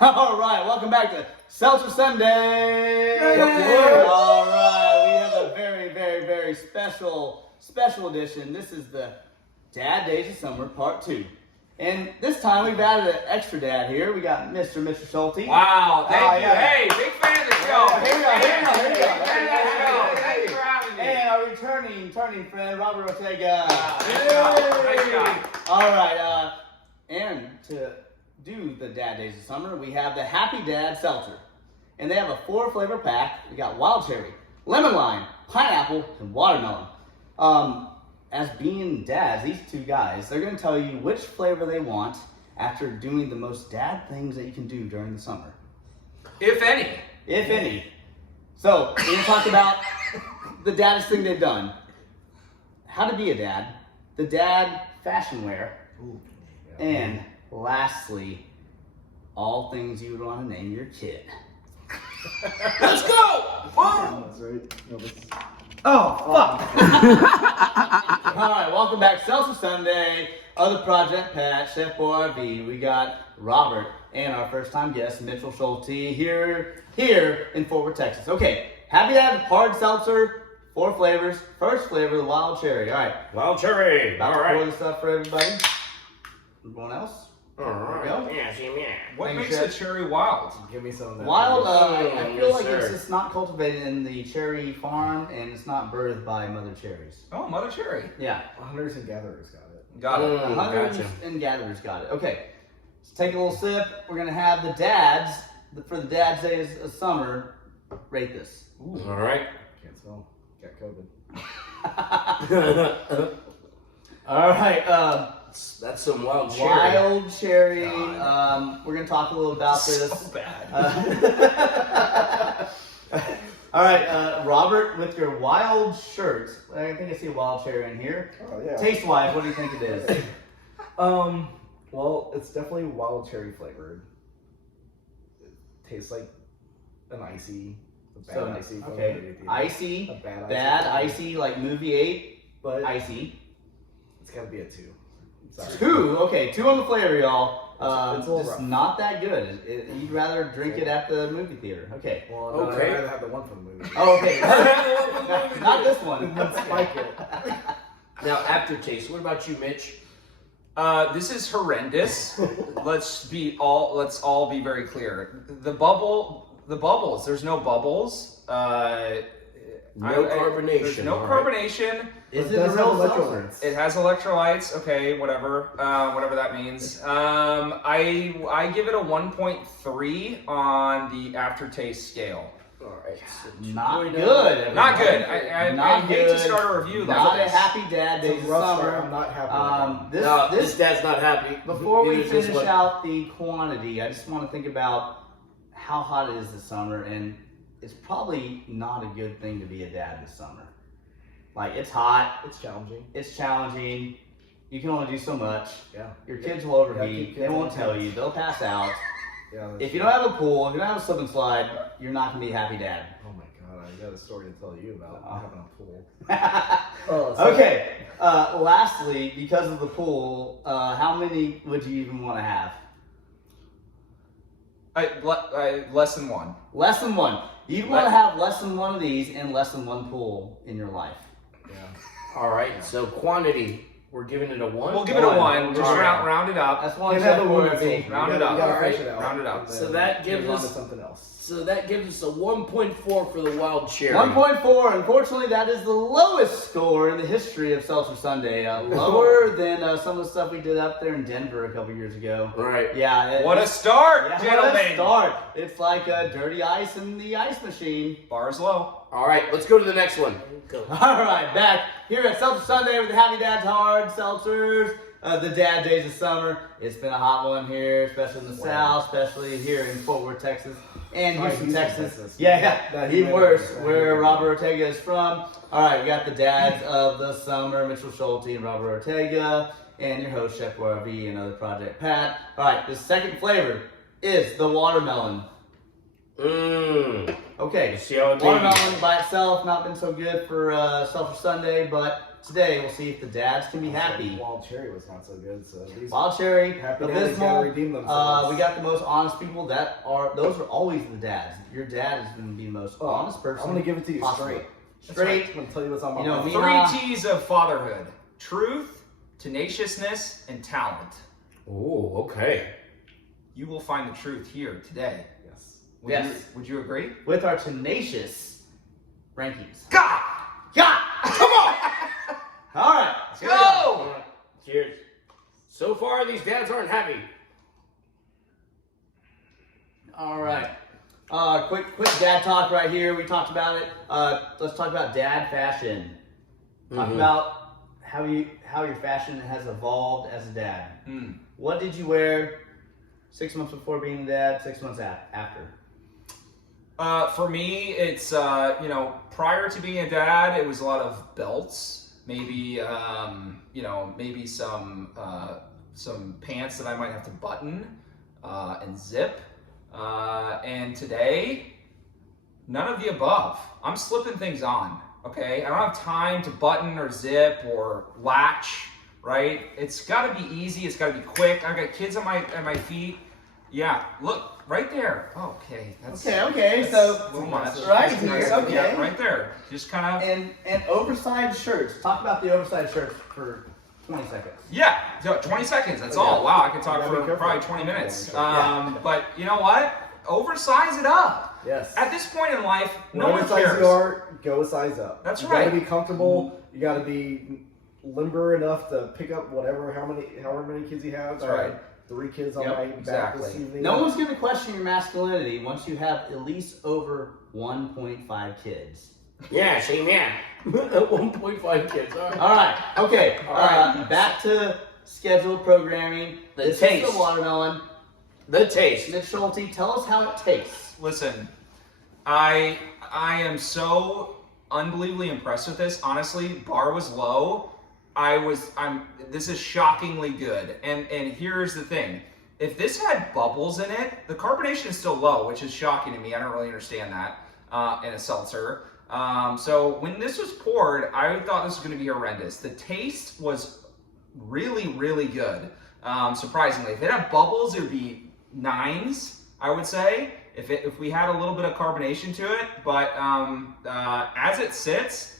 All right, welcome back to Seltzer Sunday. All right, we have a very special edition. This is the Dad Days of Summer Part 2. And this time we've added an extra dad here. We got Mr. Schulte. Wow, thank you. Yeah. Hey, big fan of the show. Here we go. Thanks for having me. And our returning friend, Robert Ortega. Nice job. All right, and to do the Dad Days of Summer, we have the Happy Dad Seltzer. And they have a 4-flavor pack. We got wild cherry, lemon lime, pineapple, and watermelon. As being dads, these two guys, they're going to tell you which flavor they want after doing the most dad things that you can do during the summer. If any. If any. So, we're going to talk about the daddest thing they've done. How to be a dad, the dad fashion wear, and lastly, all things you would want to name your kid. Let's go! Whoa! That's right. No, Oh, fuck! Alright, welcome back. Seltzer Sunday, other Project Pat, Chef RV. We got Robert and our first time guest, Mitchell Schulte, here in Fort Worth, Texas. Okay, happy to have hard seltzer, 4 flavors. First flavor, the wild cherry. Alright. Wild cherry. About All to pour right. this stuff for everybody. Everyone else? All There we right. go. Yeah, see, yeah. What Thanks, makes a Chef. cherry wild? give me some of that. Wild, I feel yes, like it's sir. just not cultivated in the cherry farm and it's not birthed by mother cherries. Oh, mother cherry. Yeah. Hunters and gatherers got it. Got it. Hunters Gotcha. and gatherers got it. Okay. Let's take a little sip. We're going to have the dads, for the Dad's Days of Summer, rate this. Ooh. All right. Can't smell. Got COVID. All right. That's some wild cherry. Wild cherry. We're going to talk a little about this. So bad. All right, Robert, with your wild shirt, I think I see a wild cherry in here. Oh yeah. Taste-wise, what do you think it is? Well, it's definitely wild cherry flavored. It tastes like an icy, a bad So, icy. okay, icy, A bad bad icy, like movie 8, but icy. it's gotta be a 2. Sorry. 2, okay, 2 on the flavor, y'all. It's a little Just rough. not that good. You'd rather drink it at the movie theater. Okay. Well, no, Okay. I'd rather have the one from the movie. Oh, okay. not this one. Spike it. Now, aftertaste. What about you, Mitch? This is horrendous. Let's all be very clear. The bubbles. There's no bubbles. Carbonation. There's no all right. carbonation. Is It it does a have real seltzer? electrolytes. It has electrolytes. Okay, whatever that means. I give it a 1.3 on the aftertaste scale. All right. So Not 2.0. good. Not good. everybody. I Not hate to good. start a review like Not a this. happy dad days It's of a rough start. summer. I'm not happy. This No, this dad's not happy. before we Neither is this finish one. out the quantity, I just want to think about how hot it is this summer, and it's probably not a good thing to be a dad this summer. Like, it's hot, It's challenging. it's challenging, you can only do so much. Yeah. Your kids will Yeah, overheat, keep they kids won't on tell kids. you, they'll pass out. Yeah. that's If you true. don't have a pool, if you don't have a slip and slide, you're not going to be a happy dad. Oh my god, I got a story to tell you about having a pool. Okay, lastly, because of the pool, how many would you even want to have? Less than 1. Less than 1. You'd want to have less than 1 of these and less than 1 pool in your life. Yeah. All right. So quantity. We're giving it a 1. We'll give it a 1. Just All right. round it up. That's one Can't step have the forward. one that's Round it You up. gotta Alright. fish it out. Round it up. And So then that gives move on us- to something else. So that gives us a 1.4 for the wild cherry. 1.4. Unfortunately, that is the lowest score in the history of Seltzer Sunday. Lower than some of the stuff we did up there in Denver a couple years ago. Right. Yeah. What a start, yeah, gentlemen. What a start. It's like dirty ice in the ice machine. Bar's low. All right. Let's go to the next one. Go. All right, back here at Seltzer Sunday with the Happy Dad's Hard Seltzers. The Dad Days of Summer. It's been a hot one here, especially in the South, especially here in Fort Worth, Texas, and Sorry, Houston, Houston, Texas. Texas. Yeah, That even humidity. worse, That where humidity. Robert Ortega is from. All right, we got the dads of the summer, Mitchell Schulte and Robert Ortega, and your host, Chef RV, and other Project Pat. All right, the second flavor is the watermelon. Mmm. Okay. Okay, See how it watermelon by itself, not been so good for Seltzer Sunday, but today we'll see if the dads can be happy. Wild cherry was not so good, so these Wild cherry, happy daddies abysmal. gotta redeem themselves. We got the most honest people. Those are always the dads. Your dad is going to be the most honest person. I'm gonna give it to you possible. straight. I'm gonna tell you what's on my mind. Three T's of fatherhood: truth, tenaciousness, and talent. Oh, okay. You will find the truth here today. Yes. Would you agree? With our tenacious rankings. God! Come on! All right, Let's go! Cheers. So far, these dads aren't happy. All right. Quick dad talk right here. We talked about it. Let's talk about dad fashion. Talk about how your fashion has evolved as a dad. What did you wear 6 months before being a dad? 6 months after? For me, it's prior to being a dad, it was a lot of belts, maybe maybe some pants that I might have to button and zip. And today, none of the above. I'm slipping things on. Okay, I don't have time to button or zip or latch. Right? It's got to be easy. It's got to be quick. I've got kids on my feet. Yeah, look right there. Okay, that's okay. that's So a little much. right That's here, nice. okay. Yeah, right there. Just kind of. And oversized shirts. Talk about the oversized shirts for 20 seconds. Yeah, so 20 seconds. That's all. Wow, I could talk Yeah, be for careful. probably 20 minutes. Yeah. But you know what? Oversize it up. Yes. At this point in life, no Whatever one size cares. you are, go a size up. That's you right. gotta be comfortable. You gotta be limber enough to pick up however many kids you have. That's right. 3 kids on Yep, my back exactly. this evening. No one's going to question your masculinity once you have at least over 1.5 kids. Yeah, same yeah. 1.5 kids. All right. All right. Okay. All right. Back to scheduled programming. This taste. is the watermelon. The taste. Mitch Schulte, tell us how it tastes. Listen, I am so unbelievably impressed with this. Honestly, bar was low. This is shockingly good. And here's the thing. If this had bubbles in it, the carbonation is still low, which is shocking to me. I don't really understand that in a seltzer. So when this was poured, I thought this was going to be horrendous. The taste was really, really good. Surprisingly, if it had bubbles, it would be 9s, I would say. If we had a little bit of carbonation to it, but as it sits,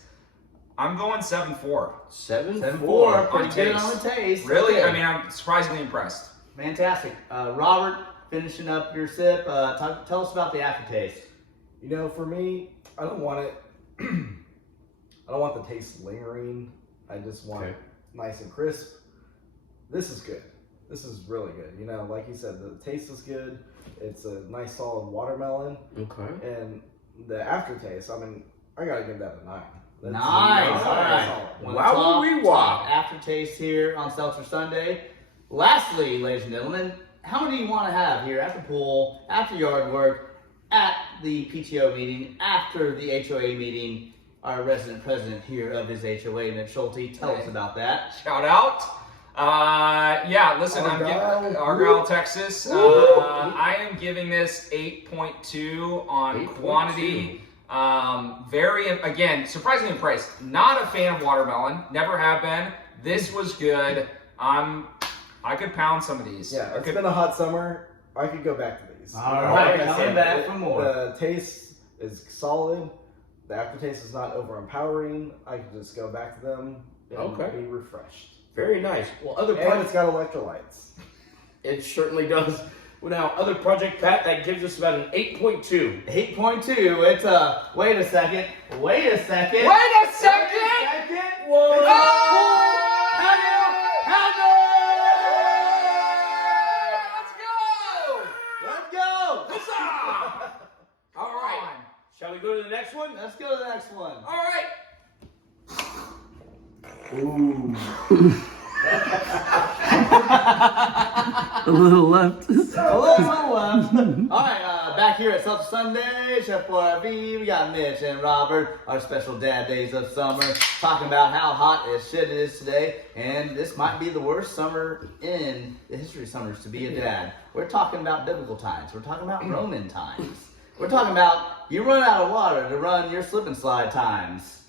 I'm going 7.4. 7.4. Pretty On good taste. on the taste. Really? Okay. I mean, I'm surprisingly impressed. Fantastic. Robert, finishing up your sip. Tell us about the aftertaste. You know, for me, I don't want it. I don't want the taste lingering. I just want it nice and crisp. This is good. This is really good. You know, like you said, the taste is good. It's a nice solid watermelon. Okay. And the aftertaste, I mean, I gotta give that a 9. That's Nice. All right. solid. Wow, we walk. Aftertaste here on Seltzer Sunday. Lastly, ladies and gentlemen, how many do you want to have here at the pool, after yard work, at the PTO meeting, after the HOA meeting? Our resident president here of his HOA, Mitch Schulte, tell us about that. Shout out. Yeah, listen, I'm Argyle. giving Argyle, Texas. I am giving this 8.2 on 8.2. quantity. Again, surprisingly impressed. Not a fan of watermelon. Never have been. This was good. I could pound some of these. Yeah, it's been a hot summer. I could go back to these. All Like right, I coming said, back for more. The taste is solid. The aftertaste is not overpowering. I can just go back to them and be refreshed. Very nice. Well, other And projects, it's got electrolytes. it certainly does. Well, now, other project, Pat, that gives us about an 8.2. 8.2. It's wait a second. Wait a second! Whoa! Let's go! Huzzah! All right. Shall we go to the next one? Let's go to the next one. All right. A little left. A little left. All right, back here at Seltzer Sunday, Chef RV, we got Mitch and Robert, our special dad days of summer, talking about how hot as shit it is today, and this might be the worst summer in the history of summers to be a dad. We're talking about biblical times. We're talking about Roman times. We're talking about you run out of water to run your slip and slide times.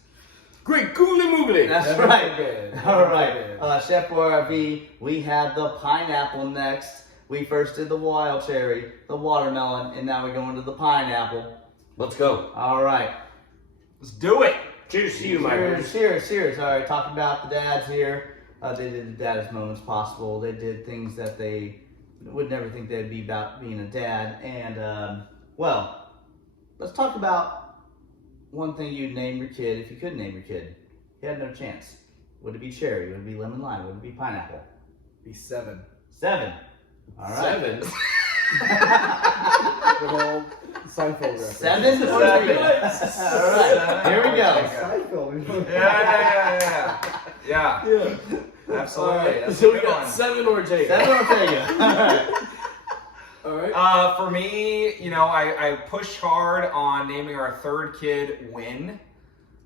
Great, coolly moogly. That's Never right. forget. All Never right. forget. Chef RV, we have the pineapple next. We first did the wild cherry, the watermelon, and now we go into the pineapple. Let's go. All right. Let's do it. Cheers to you, my Cheers, friends. cheers, cheers. All right, talking about the dads here. They did the daddest moments possible. They did things that they would never think they'd be about being a dad. And, well, let's talk about one thing you'd name your kid if you could name your kid. You had no chance. Would it be cherry? Would it be lemon lime? Would it be pineapple? Be 7. 7. All right. 7. Good old Seinfeld reference. 7 for Seven. you. All right, here we go. Seinfeld. Yeah. Absolutely. So we Good got one. 7 Ortega. 7 Ortega. All right. All right. For me, I pushed hard on naming our third kid Win.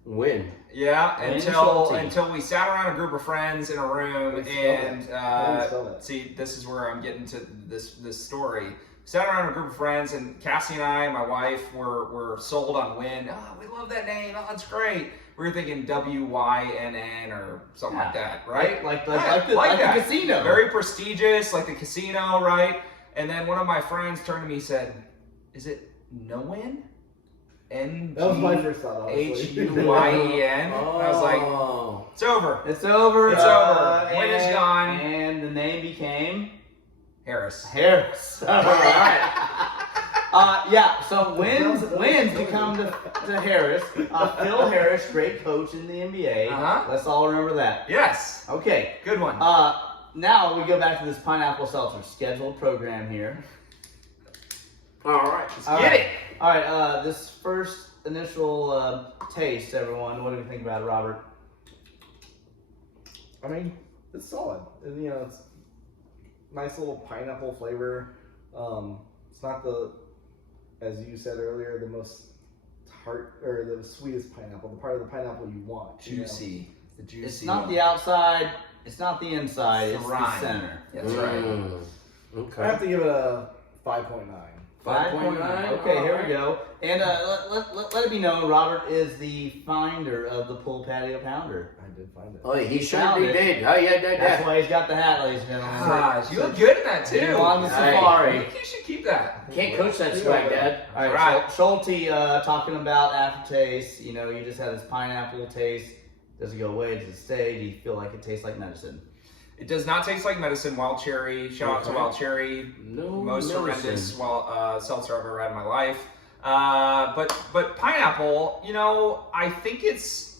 Win. Yeah, Win until Schulte. we sat around a group of friends in a room How do you and spell that? see, this is where I'm getting to this story. Sat around a group of friends and Cassie and I, my wife, were sold on Win. Oh, we love that name. Oh, that's great. We were thinking WYNN or something like that, right? Like Yeah, the casino. Very prestigious, like the casino, right? And then one of my friends turned to me and said, "Is it No Win? That was my first thought, honestly. N-G-H-U-Y-E-N?" And I was like, Oh. "It's over. It's over. It's over. Win is and- gone." And the name became Harris." Harris. All right. Yeah, so wins become to Harris. Phil Harris, great coach in the NBA. Uh-huh. Let's all remember that. Yes. Okay. Good one. Now we go back to this pineapple seltzer scheduled program here. All right. All Get right. it. All right. This first initial taste, everyone. What do we think about it, Robert? I mean, it's solid. And, it's nice little pineapple flavor. It's not as you said earlier, the most tart or the sweetest pineapple. The part of the pineapple you want. Juicy. The juicy. It's not the outside. It's not the inside. It's the Rind. center. That's right. I Okay. have to give it a 5.9. 5.9. Okay, here we go. And let it be known, Robert is the finder of the Pool Patio Pounder. I did find it. Oh, he sure Found it. did. Oh, yeah, That's why he's got the hat, ladies and gentlemen. Gosh, you look good in that He too. on the Nice. safari. You should keep that. Can't coach that swag, Dad. All right, Right. Schulte talking about aftertaste. You just had this pineapple taste. Does it go away? Does it stay? Do you feel like it tastes like medicine? It does not taste like medicine. Wild cherry. Shout out to Okay. Wild Cherry. No Most medicine. horrendous seltzer I've ever had in my life. But pineapple, I think it's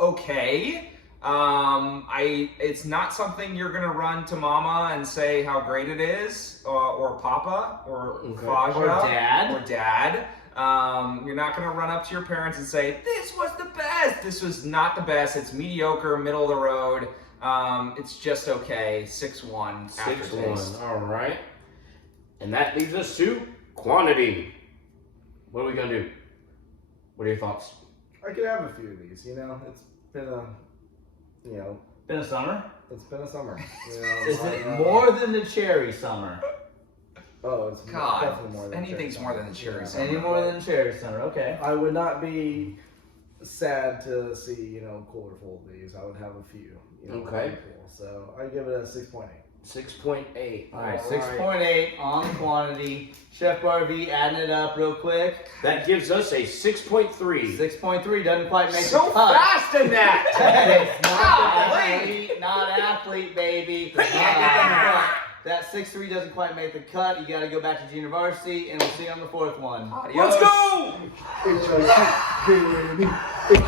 okay. It's not something you're gonna run to mama and say how great it is, or papa, or Okay. Faja, Or dad. or dad. You're not gonna run up to your parents and say this was the best. This was not the best. It's mediocre, middle of the road. It's just okay. 6-1 aftertaste. 6-1. All right. And that leaves us to quantity. What are we going to do? What are your thoughts? I could have a few of these. It's been Been a summer? it's been a summer. Is it more than the cherry summer? Oh, it's God, definitely more than anything's cherry more summer. than the cherry Yeah. summer. Any more than cherry summer? Okay. I would not be sad to see cooler full of these. I would have a few. Okay. Cool. So I give it a 6.8. 6.8. All right, 6.8 on the quantity. Chef RV adding it up real quick. That gives us a 6.3. 6.3 doesn't quite make So the cut. fast in that! Hey, Golly. not athlete, baby. That 6.3 doesn't quite make the cut. You got to go back to junior varsity, and we'll see you on the fourth one. Adios. Let's go! HIT, baby. HIT.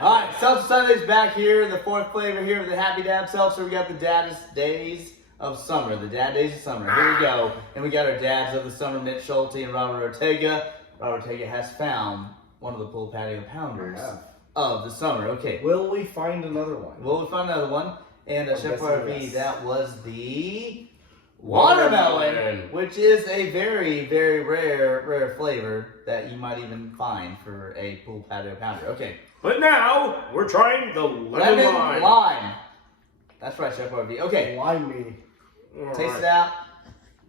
All right, Seltzer Sunday's back here. The fourth flavor here of the Happy Dad Seltzer. We got the Daddest Days of Summer. The Dad Days of Summer. Here we go. And we got our dads of the summer, Mitch Schulte and Robert Ortega. Robert Ortega has found one of the Pool Patio Pounders Yeah. of the summer. Okay. Will we find another one? We'll find another one. And I'm Chef guessing RV, yes. that was the watermelon, which is a very, very rare flavor that you might even find for a Pool Patio Pounder. Okay. But now, we're trying the lemon lime. Lime. That's right, Chef RV. Okay. Line me. Taste it out.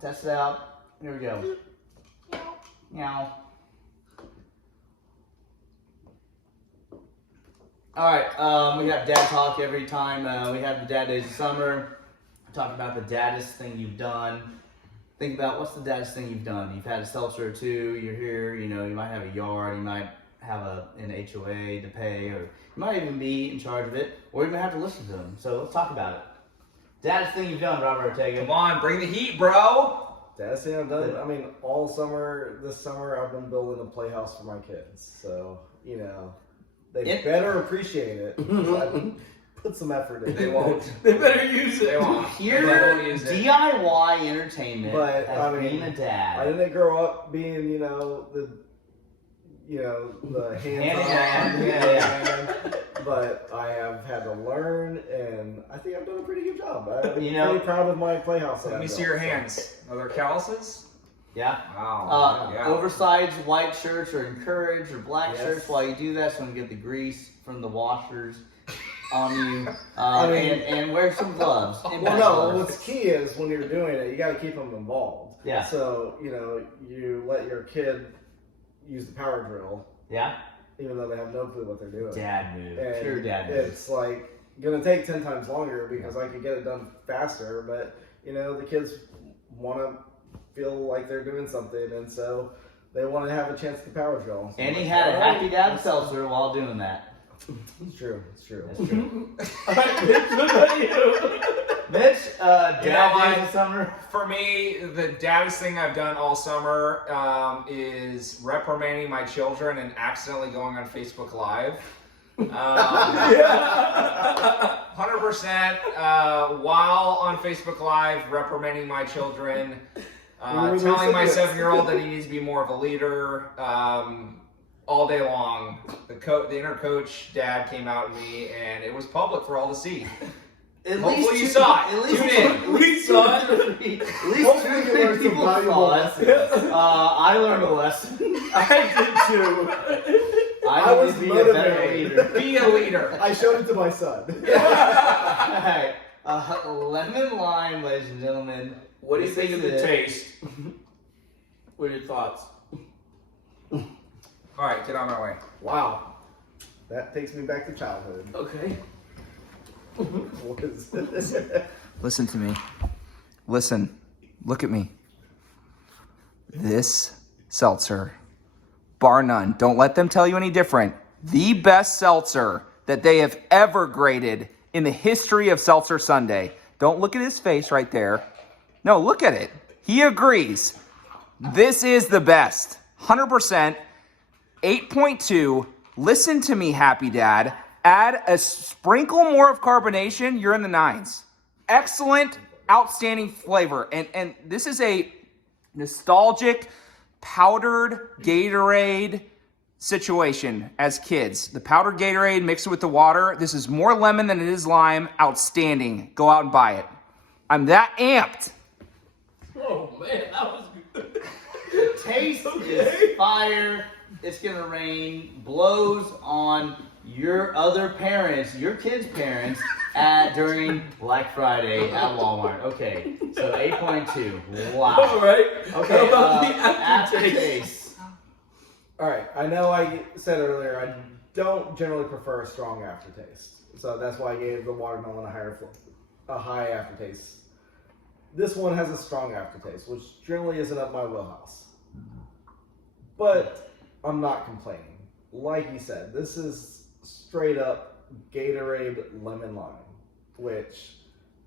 Test it out. Here we go. Meow. All right, we have dad talk every time. We have the dad days of summer. Talk about the daddest thing you've done. Think about what's the daddest thing you've done. You've had a seltzer or two. You're here. You know, you might have a yard. You might have an HOA to pay, or you might even be in charge of it, or you might have to listen to them. So let's talk about it. Daddest thing you've done, Robert Ortega. Come on, bring the heat, bro. Daddest thing I've done. I mean, all summer. This summer, I've been building a playhouse for my kids. So you know, they better appreciate it. I put some effort in. They won't. They better use it. They won't. Pure They won't use it. DIY entertainment But, as I mean, being a dad. I didn't grow up being, the hands-on, Yeah. but I have had to learn, and I think I've done a pretty good job. I'm You pretty proud of my playhouse. Let me see your hands. Are there calluses? Yeah. Wow. Yeah. Oversized white shirts are encouraged, or black Yes. shirts. While you do that, so you don't get the grease from the washers on you. I mean- and wear some gloves. Well, no, what's key is when you're doing it, you got to keep them involved. Yeah. So, you let your kid use the power drill, Yeah. even though they have no clue what they're doing. Dad move. And Pure dad move. it's like gonna take 10 times longer because I could get it done faster, but the kids want to feel like they're doing something, and so they want to have a chance to power drill. So And he I'm had like, a "All right." happy dad seltzer while doing that. It's true. It's true. That's true. All right, Mitch, what about you? Mitch, You know dad what? days of summer. For me, the daddest thing I've done all summer is reprimanding my children and accidentally going on Facebook Live. 100% while on Facebook Live, reprimanding my children, telling my 7-year-old that he needs to be more of a leader. All day long, the inner coach dad came out at me, and it was public for all to see. Hopefully you saw it. At least Tune in. We saw it. At least Hopefully you learned some people valuable saw it. lessons. I learned a lesson. I did too. I was need to be a better motivated. leader. Be a leader. I showed it to my son. Alright, lemon lime, ladies and gentlemen. What do you This think is of the it. taste? What are your thoughts? All right, get on my way. Wow, that takes me back to childhood. Okay. What is this? Listen to me. Listen. Look at me. This seltzer, bar none, don't let them tell you any different, the best seltzer that they have ever graded in the history of Seltzer Sunday. Don't look at his face right there. No, look at it. He agrees. This is the best. 100%. 8.2. Listen to me, happy dad. Add a sprinkle more of carbonation, you're in the 9s. Excellent, outstanding flavor. And this is a nostalgic, powdered Gatorade situation as kids. The powdered Gatorade, mix it with the water. This is more lemon than it is lime. Outstanding. Go out and buy it. I'm that amped. Oh man, that was good. The taste is fire. It's gonna rain. Blows on your other parents, your kids' parents, during Black Friday at Walmart. Okay, so 8.2. Wow. All right. Okay, How about the aftertaste. aftertaste? All right, I know I said earlier I don't generally prefer a strong aftertaste, so that's why I gave the watermelon a high aftertaste. This one has a strong aftertaste, which generally isn't up my wheelhouse, but I'm not complaining. Like you said, this is straight up Gatorade lemon lime, which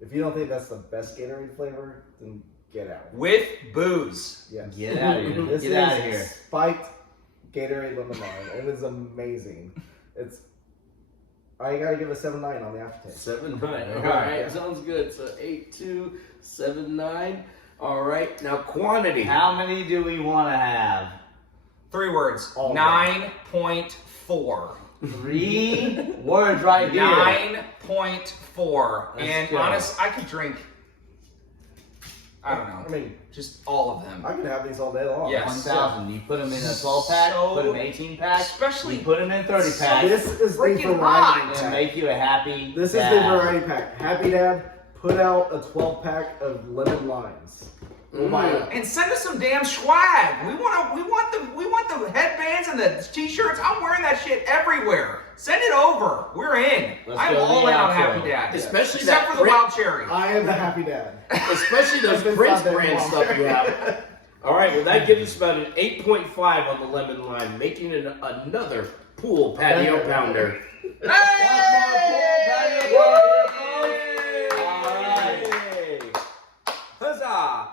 if you don't think that's the best Gatorade flavor, then get out. With booze. Yes. Get out of here. This Get out of is here. spiked Gatorade lemon lime. It is amazing. I gotta give it 7.9 on the aftertaste. 7.9. All Yeah. right, sounds good. So 8.2, 7.9. All right, now quantity. How many do we want to have? 3 words. All 9.4. 3 words right here. 9.4. Let's And go. honest, I could drink, I don't know, I mean, just all of them. I can have these all day long. Yes. 1,000. You put them in a 12 pack, So- put them in 18 pack, Especially you put them in 30 pack. This is the Freaking variety hot. and pack. make you a happy This is dad. the variety pack. Happy Dad, put out a 12-pack of lemon limes. We'll buy it. And send us some damn swag. We want the headbands and the t-shirts. I'm wearing that shit everywhere. Send it over. We're in. Let's I'm go to all the in on outro. Happy Dad. Especially Except that for the print- wild cherry. I am the happy dad. Especially those I've been Prince out there brand long. stuff you have. All right, well that gives us about an 8.5 on the lemon lime, making it another Pool Patio Pounder. Hey! Alright. Huzzah!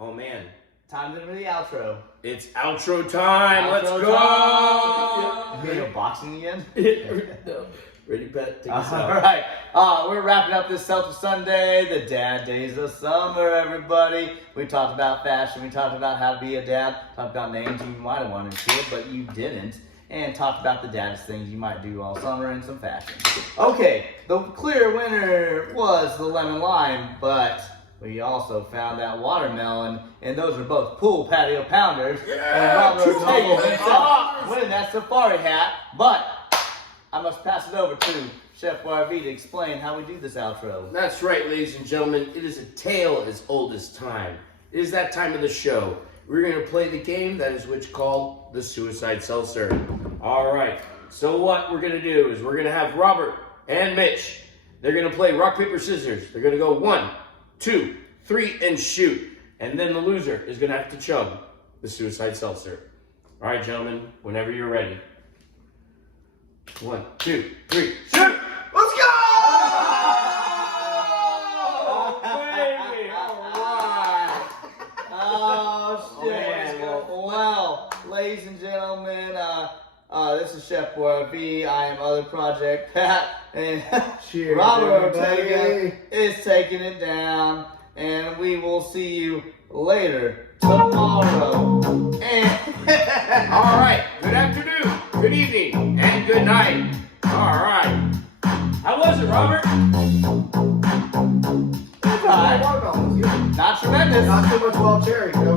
Oh man, Time for the outro. it's outro time. Let's Outro go. time. You gonna go boxing again? No. Ready, Pat? Take us out. Alright. We're wrapping up this Seltzer Sunday, the dad days of summer, everybody. We talked about fashion, we talked about how to be a dad, talked about names you might have wanted to, but you didn't, and talked about the daddest things you might do all summer and some fashion. Okay, the clear winner was the lemon lime, but we also found that watermelon, and those are both Pool Patio Pounders. And Robert two O'Toole Pounders. winning that safari hat, but I must pass it over to Chef YB to explain how we do this outro. That's right, ladies and gentlemen. It is a tale as old as time. It is that time of the show. We're going to play the game that is which called the Suicide Seltzer. All right. So what we're going to do is we're going to have Robert and Mitch. They're going to play rock, paper, scissors. They're going to go 1, 2, 3, and shoot. And then the loser is going to have to chug the Suicide Seltzer. All right, gentlemen, whenever you're ready. 1, 2, 3, shoot! Let's go! Oh, baby! All right! Oh, shit. man. Well, ladies and gentlemen, this is Chef YB. I am Other Project Pat. And Cheers, Robert everybody. Ortega is taking it down. And we will see you later tomorrow. And All right. Good afternoon, good evening, and good night. All right. How was it, Robert? Alright. Watermelon was good. Not tremendous. Not too much wild cherry. No